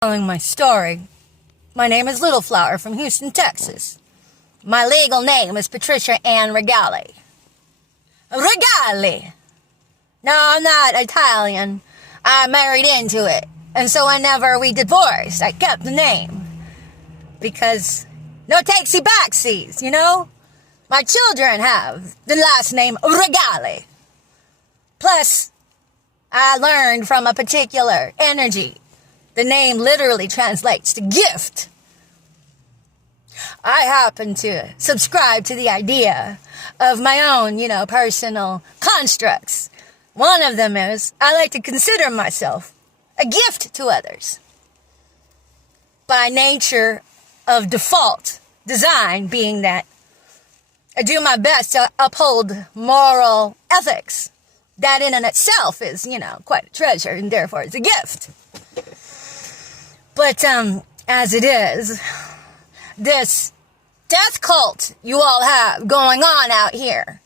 Telling my story. My name is Little Flower from Houston, Texas. My legal name is Patricia Ann Regali. Regali! No, I'm not Italian. I married into it. And so whenever we divorced, I kept the name. Because no takesy backsies, you know? My children have the last name Regali. Plus, I learned from a particular energy. The name literally translates to gift. I happen to subscribe to the idea of my own, personal constructs. One of them is I like to consider myself a gift to others. By nature of default design being that I do my best to uphold moral ethics. That in and itself is, quite a treasure and therefore it's a gift. But, as it is, this death cult you all have going on out here,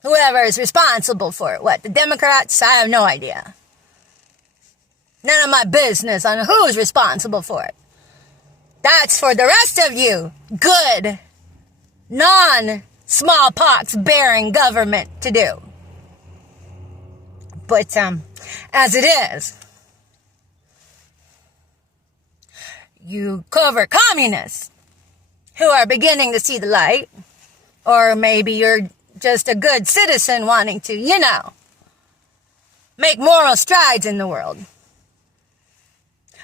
whoever is responsible for it, the Democrats? I have no idea. None of my business on who's responsible for it. That's for the rest of you good, non-smallpox bearing government to do. But, as it is, you covert communists who are beginning to see the light, or maybe you're just a good citizen wanting to, make moral strides in the world.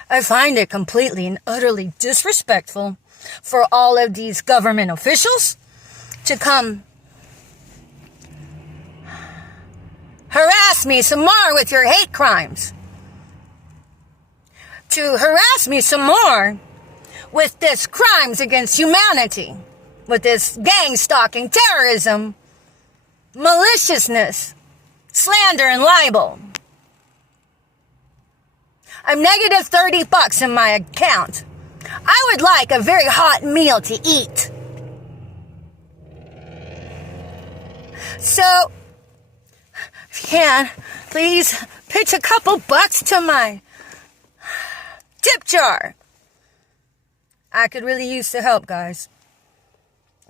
I find it completely and utterly disrespectful for all of these government officials to come harass me some more with your hate crimes. To harass me some more with this crimes against humanity, with this gang stalking, terrorism, maliciousness, slander, and libel. I'm negative $30 in my account. I would like a very hot meal to eat. So, if you can, please pitch a couple bucks to my tip jar. I could really use the help, guys.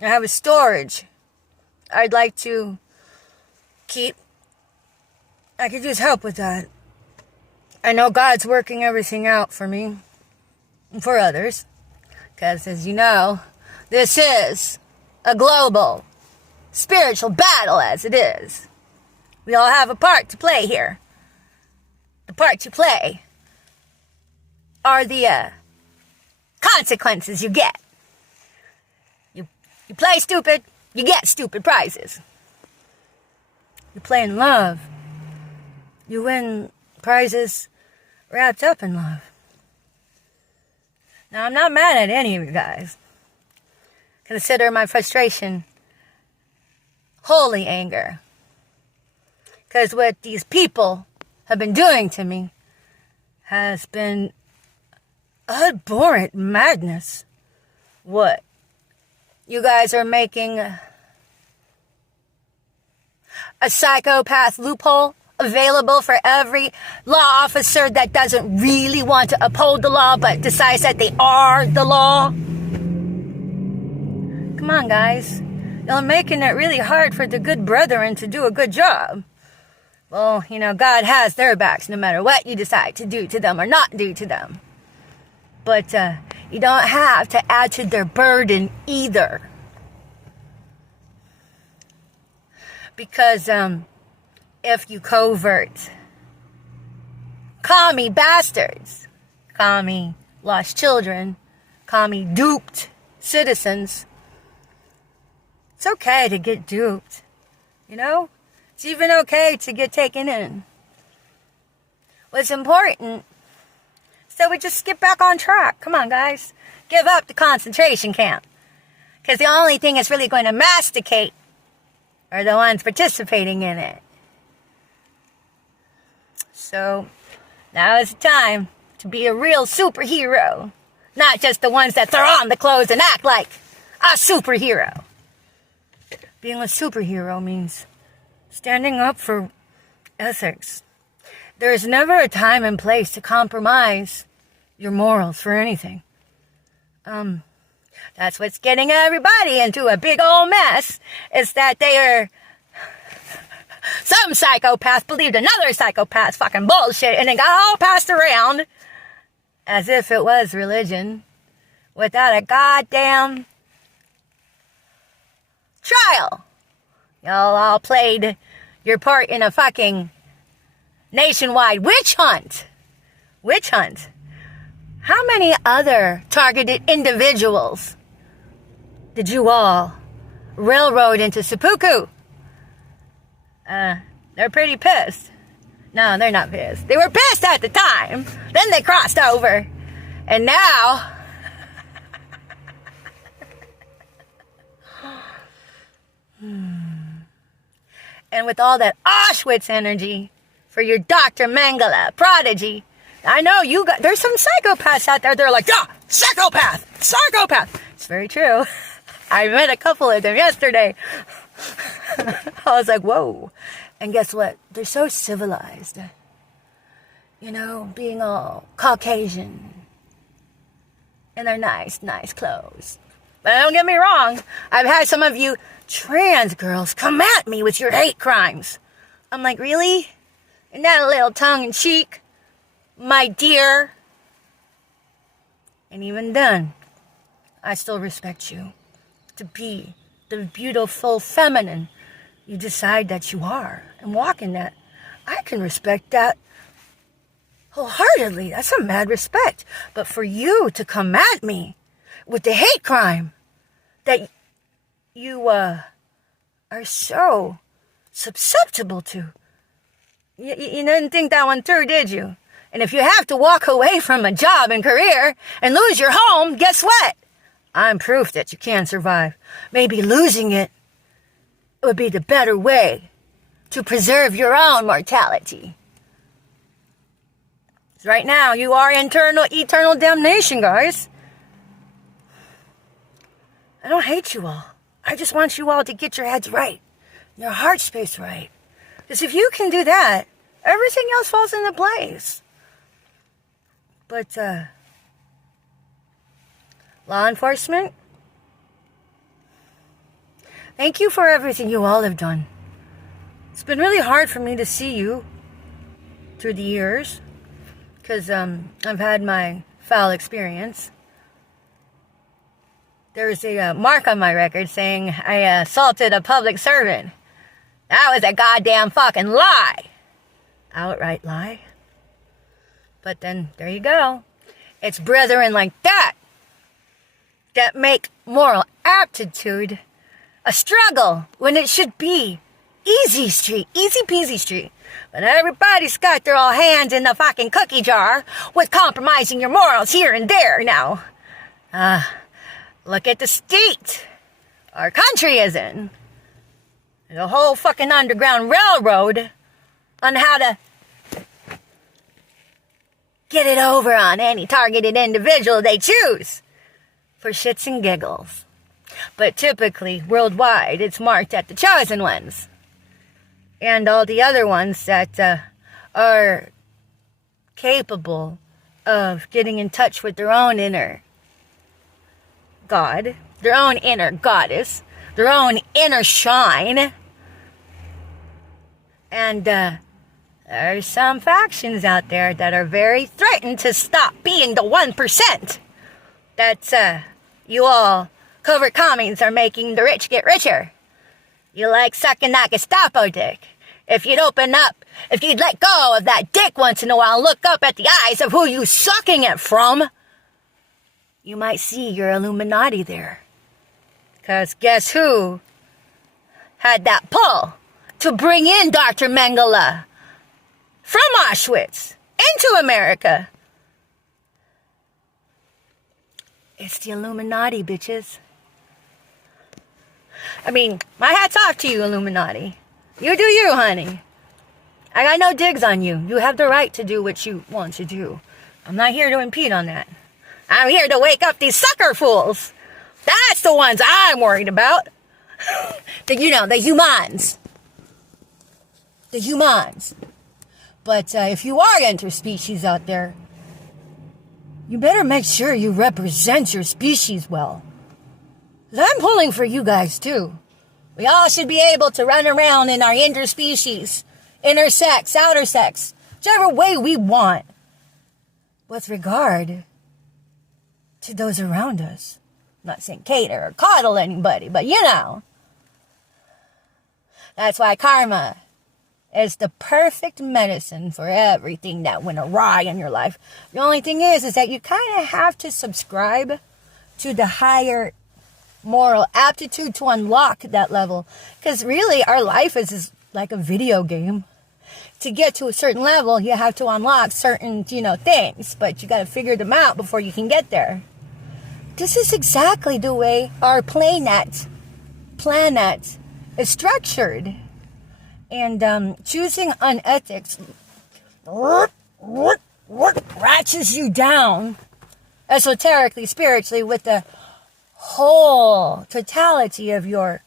I have a storage I'd like to keep. I could use help with that. I know God's working everything out for me and for others. Because, as you know, this is a global spiritual battle as it is. We all have a part to play here. The part to play are the consequences you get. You play stupid, you get stupid prizes. You play in love, you win prizes wrapped up in love. Now, I'm not mad at any of you guys. Consider my frustration holy anger. Because what these people have been doing to me has been abhorrent madness. What? You guys are making a psychopath loophole available for every law officer that doesn't really want to uphold the law but decides that they are the law? Come on, guys. You're making it really hard for the good brethren to do a good job. Well, God has their backs no matter what you decide to do to them or not do to them. But you don't have to add to their burden either. Because if you covert commie bastards, commie lost children, commie duped citizens, it's okay to get duped, It's even okay to get taken in. What's important is that we just get back on track. Come on, guys. Give up the concentration camp. Because the only thing that's really going to masticate are the ones participating in it. So, now is the time to be a real superhero. Not just the ones that throw on the clothes and act like a superhero. Being a superhero means standing up for ethics. There is never a time and place to compromise your morals for anything. That's what's getting everybody into a big old mess, is that they are, some psychopath believed another psychopath's fucking bullshit, and it got all passed around as if it was religion without a goddamn trial. Y'all all played your part in a fucking nationwide witch hunt. Witch hunt. How many other targeted individuals did you all railroad into seppuku? They're pretty pissed. No, they're not pissed. They were pissed at the time. Then they crossed over. And now... And with all that Auschwitz energy for your Dr. Mengele prodigy, I know there's some psychopaths out there. They're like, yeah, psychopath. It's very true. I met a couple of them yesterday. I was like, whoa. And guess what? They're so civilized. You know, being all Caucasian. And they're nice clothes. But don't get me wrong. I've had some of you trans girls come at me with your hate crimes. I'm like, really? Isn't that a little tongue-in-cheek? My dear. And even then, I still respect you to be the beautiful feminine you decide that you are and walk in that. I can respect that wholeheartedly. That's a mad respect. But for you to come at me with the hate crime that you are so susceptible to, you didn't think that one through, did you? And if you have to walk away from a job and career and lose your home, guess what? I'm proof that you can survive. Maybe losing it would be the better way to preserve your own mortality. Right now, you are eternal damnation, guys. I don't hate you all. I just want you all to get your heads right, your heart space right. Because if you can do that, everything else falls into place. But, law enforcement, thank you for everything you all have done. It's been really hard for me to see you through the years, because I've had my foul experience. There's a mark on my record saying I assaulted a public servant. That was a goddamn fucking lie. Outright lie. But then, there you go. It's brethren like that make moral aptitude a struggle when it should be easy peasy street. But everybody's got their all hands in the fucking cookie jar with compromising your morals here and there now. Look at the state our country is in. There's a whole fucking underground railroad on how to get it over on any targeted individual they choose for shits and giggles. But typically, worldwide, it's marked at the chosen ones. And all the other ones that are capable of getting in touch with their own inner God, their own inner goddess, their own inner shine. And there are some factions out there that are very threatened to stop being the 1%. That you all covert commies are making the rich get richer. You like sucking that Gestapo dick. If you'd let go of that dick once in a while and look up at the eyes of who you sucking it from, you might see your Illuminati there. Because guess who had that pull to bring in Dr. Mengele from Auschwitz into America? It's the Illuminati, bitches. I mean, my hat's off to you, Illuminati. You do you, honey. I got no digs on you. You have the right to do what you want to do. I'm not here to impede on that. I'm here to wake up these sucker fools. That's the ones I'm worried about. The humans. The humans. But if you are interspecies out there, you better make sure you represent your species well. 'Cause I'm pulling for you guys too. We all should be able to run around in our interspecies, intersex, outer sex, whichever way we want, with regard to those around us. I'm not saying cater or coddle anybody, but you know. That's why karma is the perfect medicine for everything that went awry in your life. The only thing is that you kind of have to subscribe to the higher moral aptitude to unlock that level. Because really, our life is like a video game. To get to a certain level, you have to unlock certain, things. But you got to figure them out before you can get there. This is exactly the way our planet is structured. And choosing unethics ratchets you down esoterically, spiritually, with the whole totality of your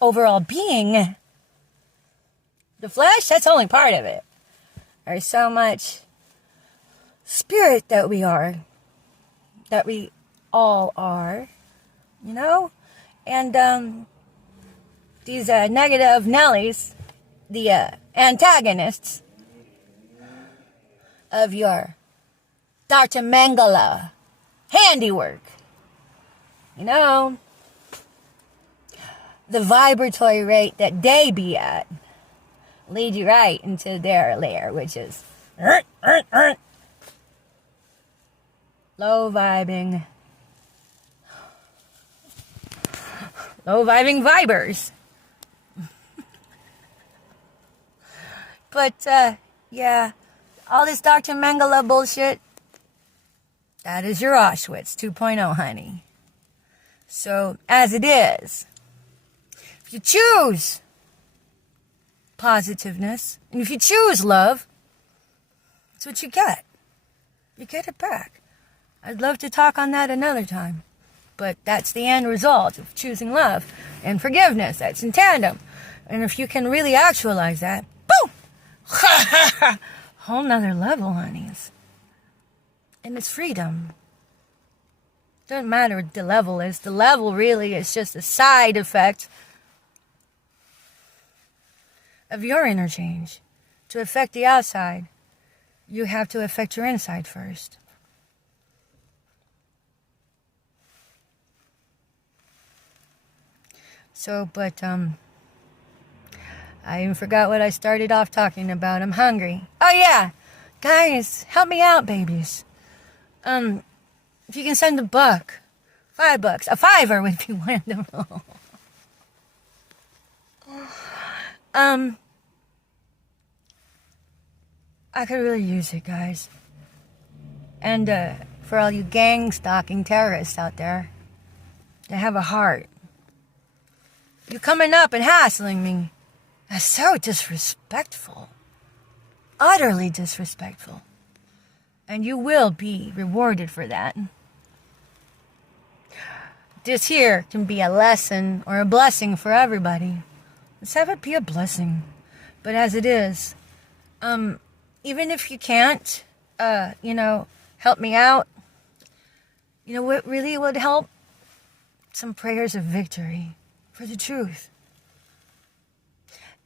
overall being. The flesh, that's only part of it. There's so much spirit that we all are, and these negative Nellies, the antagonists of your Dr. Mengele handiwork. The vibratory rate that they be at lead you right into their lair, which is low vibing vibers. But, yeah, all this Dr. Mengele bullshit, that is your Auschwitz 2.0, honey. So, as it is, if you choose positiveness, and if you choose love, that's what you get. You get it back. I'd love to talk on that another time. But that's the end result of choosing love and forgiveness. That's in tandem. And if you can really actualize that, boom! Whole nother level, honeys. And it's freedom. Doesn't matter what the level is. The level really is just a side effect of your interchange. To affect the outside, you have to affect your inside first. So, but, I even forgot what I started off talking about. I'm hungry. Oh, yeah. Guys, help me out, babies. If you can send $1, $5, a $5 would be wonderful. I could really use it, guys. And, for all you gang-stalking terrorists out there that have a heart, you coming up and hassling me. That's so disrespectful. Utterly disrespectful. And you will be rewarded for that. This here can be a lesson or a blessing for everybody. Let's have it be a blessing. But as it is, even if you can't, help me out, what really would help? Some prayers of victory for the truth.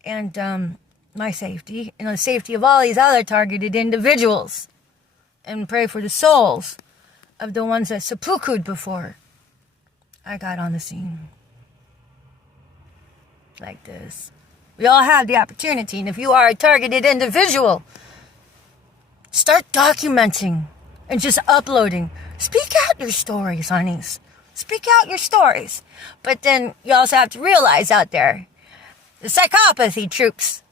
And my safety, and the safety of all these other targeted individuals. And pray for the souls of the ones that seppuku'd before I got on the scene. Like this. We all have the opportunity, and if you are a targeted individual, start documenting and just uploading. Speak out your stories, honeys. Speak out your stories. But then you also have to realize out there, the psychopathy troops,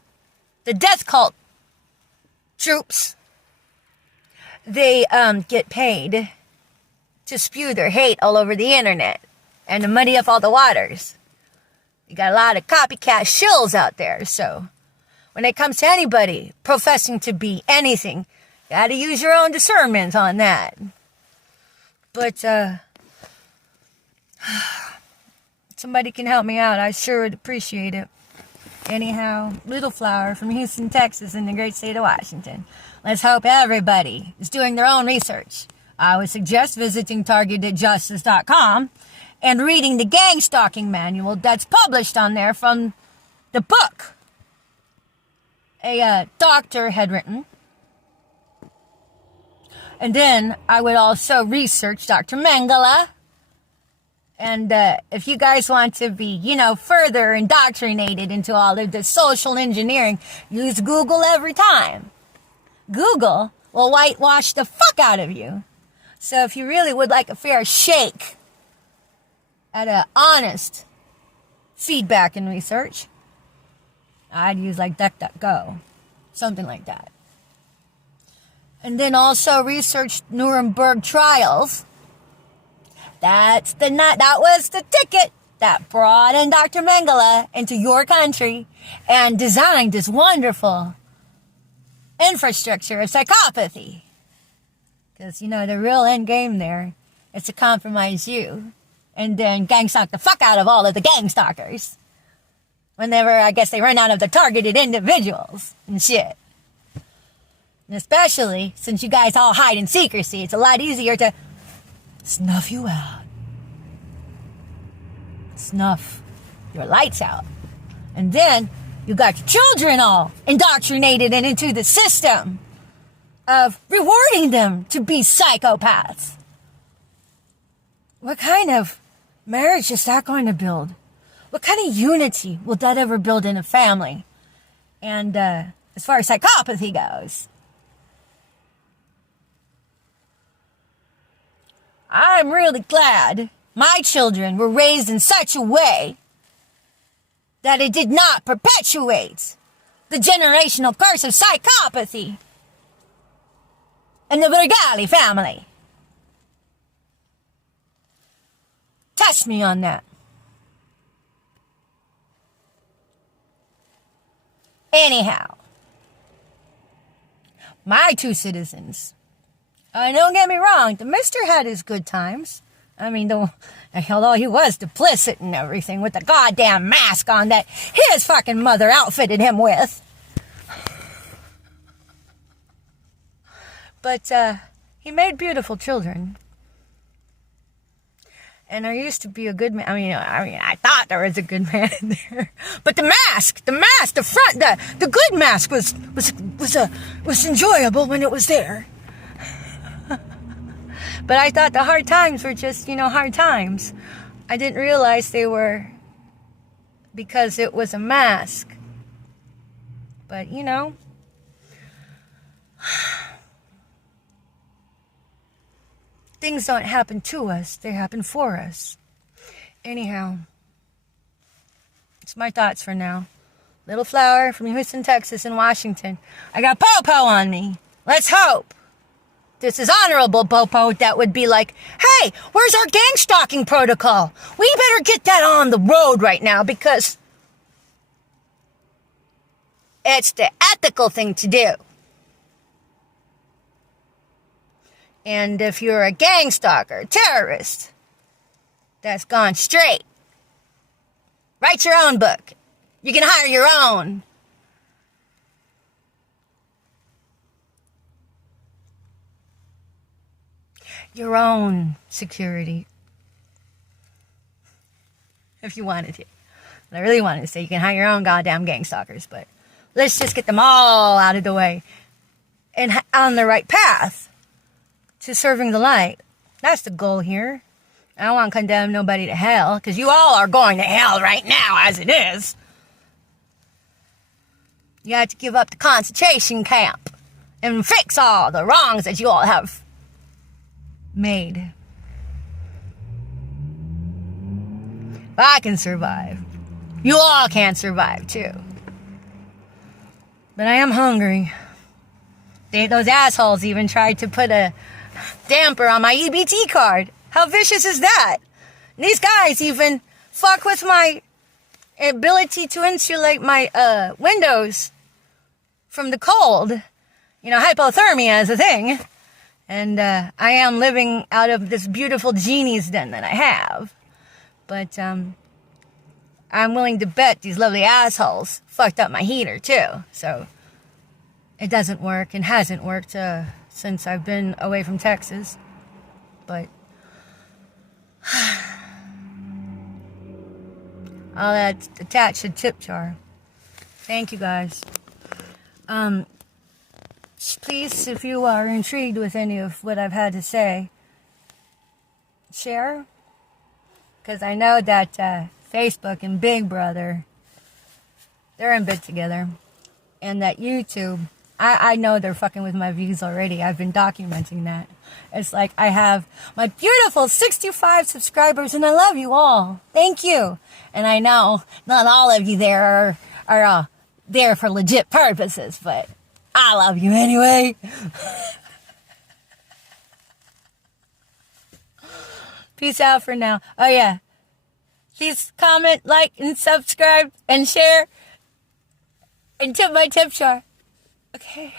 the death cult troops, they get paid to spew their hate all over the internet and to muddy up all the waters. You got a lot of copycat shills out there, so when it comes to anybody professing to be anything, you gotta use your own discernment on that. But, somebody can help me out, I sure would appreciate it. Anyhow, Little Flower from Houston, Texas, in the great state of Washington. Let's hope everybody is doing their own research. I would suggest visiting targetedjustice.com and reading the gang stalking manual that's published on there from the book a doctor had written. And then I would also research Dr. Mengele. And if you guys want to be, further indoctrinated into all of the social engineering, use Google every time. Google will whitewash the fuck out of you. So if you really would like a fair shake at an honest feedback and research, I'd use like DuckDuckGo, something like that. And then also research Nuremberg trials. That was the ticket that brought in Dr. Mengele into your country and designed this wonderful infrastructure of psychopathy. Because, the real end game there is to compromise you and then gang stalk the fuck out of all of the gang stalkers. Whenever, I guess, they run out of the targeted individuals and shit. And especially since you guys all hide in secrecy, it's a lot easier to snuff you out. Snuff your lights out. And then you got your children all indoctrinated and into the system of rewarding them to be psychopaths. What kind of marriage is that going to build? What kind of unity will that ever build in a family? And as far as psychopathy goes, I'm really glad my children were raised in such a way that it did not perpetuate the generational curse of psychopathy in the Bergali family. Test me on that. Anyhow, my two citizens, don't get me wrong, the mister had his good times. I mean, although he was duplicit and everything with the goddamn mask on that his fucking mother outfitted him with. But he made beautiful children. And there used to be a good man. I thought there was a good man in there. But the mask, the front, the good mask was enjoyable when it was there. But I thought the hard times were just, hard times. I didn't realize they were because it was a mask. But, things don't happen to us. They happen for us. Anyhow, it's my thoughts for now. Little Flower from Houston, Texas and Washington. I got Popo on me. Let's hope this is honorable Popo that would be like, hey, where's our gang stalking protocol? We better get that on the road right now because it's the ethical thing to do. And if you're a gang stalker, terrorist, that's gone straight, write your own book. You can hire your own. Your own security. If you wanted to. I really wanted to say you can hire your own goddamn gang stalkers, but let's just get them all out of the way and on the right path to serving the light. That's the goal here. I don't want to condemn nobody to hell, because you all are going to hell right now as it is. You have to give up the concentration camp and fix all the wrongs that you all have made. If I can survive, you all can survive too. But I am hungry. Those assholes even tried to put a damper on my EBT card. How vicious is that? And these guys even fuck with my ability to insulate my windows from the cold. Hypothermia is a thing. And I am living out of this beautiful genie's den that I have. But I'm willing to bet these lovely assholes fucked up my heater too. So it doesn't work and hasn't worked since I've been away from Texas. but I'll attach a tip jar. Thank you guys. Please, if you are intrigued with any of what I've had to say, share. Because I know that Facebook and Big Brother, they're in bed together. And that YouTube, I know they're fucking with my views already. I've been documenting that. It's like I have my beautiful 65 subscribers and I love you all. Thank you. And I know not all of you there are there for legit purposes, but I love you anyway. Peace out for now. Oh yeah. Please comment, like, and subscribe, and share, and tip my tip jar. Okay.